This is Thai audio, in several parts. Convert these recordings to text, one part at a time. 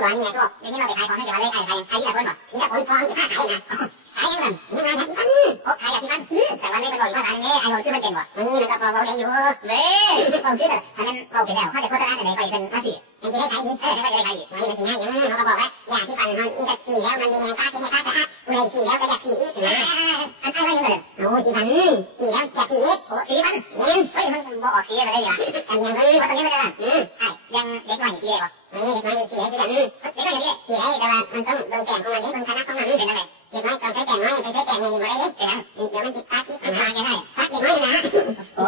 เลยเนี่ยทำน้องอุดรนี่นะชอบเดี๋ยวนี้เราไปขายของให้เดี๋ยวมาเลยขายขายที่ละคนบอกที่ละคนพร้อมจะขายนะขายยังไงนี่มาจากที่พันโอ้ขายจากที่พันแต่วันนี้มันบอกอีกภาษาหนึ่งเนี่ยไอ้โหคือมันเป็นวะนี่มันก็พอเราได้อยู่เว้ยบอกคือทำมันบอกไปแล้วเขาจะโฆษณาแต่ไหนไปเป็นมาสื่อมันจะได้ขายดีเออได้ไปจะได้ขายดีนี่มันสีนั่นเขาก็บอกว่าอย่าที่พันมันมีแต่สีแล้วมันมีแงป้าเป็นแงป้าสะอาดกูเลยสีแล้วก็อยากสีอีกนะอันไอ้ว่ายังไงโอ้สีพันสีแล้วอยากสีอีกโอ้สีพันเนี่ยเฮ้ยมันบอกออกสีอะไรได้ยังกันยังเฮ้ยว่าตอนนี้มันจะอืมไอ้ยังเด็กหน่อยสีอะไรวะ นี่เด็กน้อยสีอะไรกันเด็กน้อยสีสีอะไรแต่ว่ามันต้องเบิ่งแก่ของมันนี่เบิ่งคณะของมันเป็นอะไรเด็กน้อยต้องใช้แก่น้อยไปใช้แก่เงินมาได้เด้เดี๋ยวมันจิตตาชิปัญหาแกได้พักเด็กน้อยนะโอ้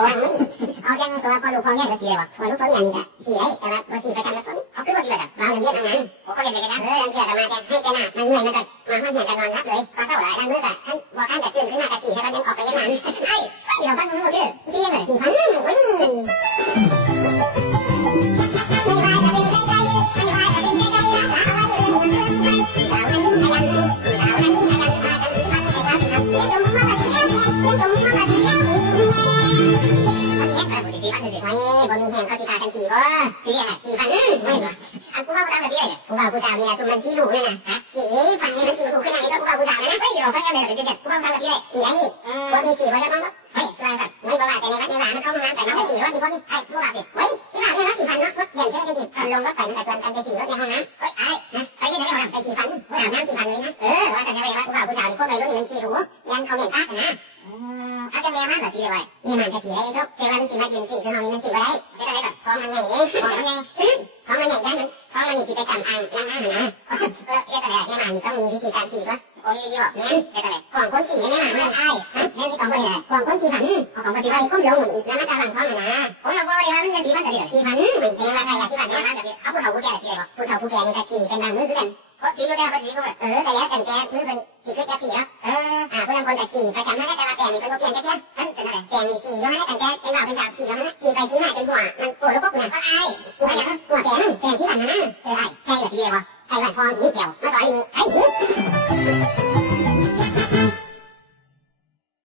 เอาแกงตัวพอลูกพอเนี่ก็สีอะไรวะพอลูกพอเนี่นี่ก็สีไรแต่ว่าพอสีประจำแล้วคนเอาคือพอสีประจำวางเงินเยอะงั้นโอ้เขาเรียนเลยกันเออเกี่ยวกับมาแกให้แกหน้ามันเหนื่อยมันก็มาห้องเหียกันนอนรับเลยตอนเท่าไหร่ดังมือแต่ท่านบอกท่านแต่ตื่นขึ้นมาแต่สีให้มันยังออกไปยังไงไอ้สี่เราพันหมือคือสีไหนสีพันวิ่งไม่ว่าจะ นไม่หรออันกูว่ากูทำแบบนี้เลยกูว่ากูสาวนี่แหละสุมันสีลูกนี่นะฮะสีพันนี่มันสีลูกขึ้นมาแล้วกูว่ากูสาวนะไม่หรอกพันยังไงเป็นเด็กกูว่าทำแบบนี้เลยสีอะไรนี่ว่ามีสีว่าจะมั้งเฮ้ยกลางสัตว์ไม่บอกว่าแต่ในวัดในร้านมันเข้าห้องน้ำแต่น้องก็สีว่ามีคนนี่ไอ้กูว่าดิเฮ้ยที่บ้านเนี่ยนะสีพันเนาะรถเด่นเท่กันสิลงรถไปมันแต่ส่วนกันไปสีรถในห้องน้ำเฮ้ยไอ้นะไปที่ไหนห้องน้ำไปสีพันอาบน้ำสีพันเลยนะเออว่าแต่ในวัดกูว่ากูสาวนี่พวกวัยรุ่นมันสีหูยันเขาเหม็นปากนะ เมียมั้งสี่ร้อยไม่มันก็สี่ร้อยชกแต่ว่ามันสี่まんのしいわい。見えまんとしいわいでしょ。手はうんちまじんし、そได้จะได้た出た。ของมันใหญ่เลยของมันใหญ่ของมันใหญ่ยันมันของมันใหญ่ที่ไปจำอันนั่งอ่านนะ เออเอ๊ะแต่เนี่ยมันต้องมีวิธีการสีป่ะโอ้มีวิธีบอกเนี่ยแต่ไหนของคนสีเนี่ยมันไม่ไอ้เนี่ยที่ของคนเนี่ยของคนสีพันของคนสีพันก้มลงหมุนแล้วมันจะหลังท้องนะโอ้ยเราบอกเลยว่ามันจะสีพันแต่เดียวสีพันมันเป็นอะไรอย่างที่พันเนี่ยมันจะสีเอาผู้เฒ่าผู้แก่สีอะไรผู้เฒ่าผู้แก่นี่ก็สีเป็นบางมือคือกันเพราะสีก็แก่เพราะสีก็เออแต่แล้วแต่แกมือเป็นสีก็แก่สีแล้วเอออ่าผู้นำคนแต่สีประจำนั่นแหละแต่ว่าแกมีคนเปลี่ยนแค่เพี้ยนนั่นเป็นอะไรแกมีสีย้อนนั่นแต่แกเป็นบ่าวเป็นสาวสีย้อนนั่นสีไปสีมาจนหัวมันปวดแล้วพวกเนี่ยก็ไอ้หัวอย่างหัวแกนแกที่พันนะเออไอ้ใช่เหรอสีอะไรวะ 在外方着你脚我逮你逮你。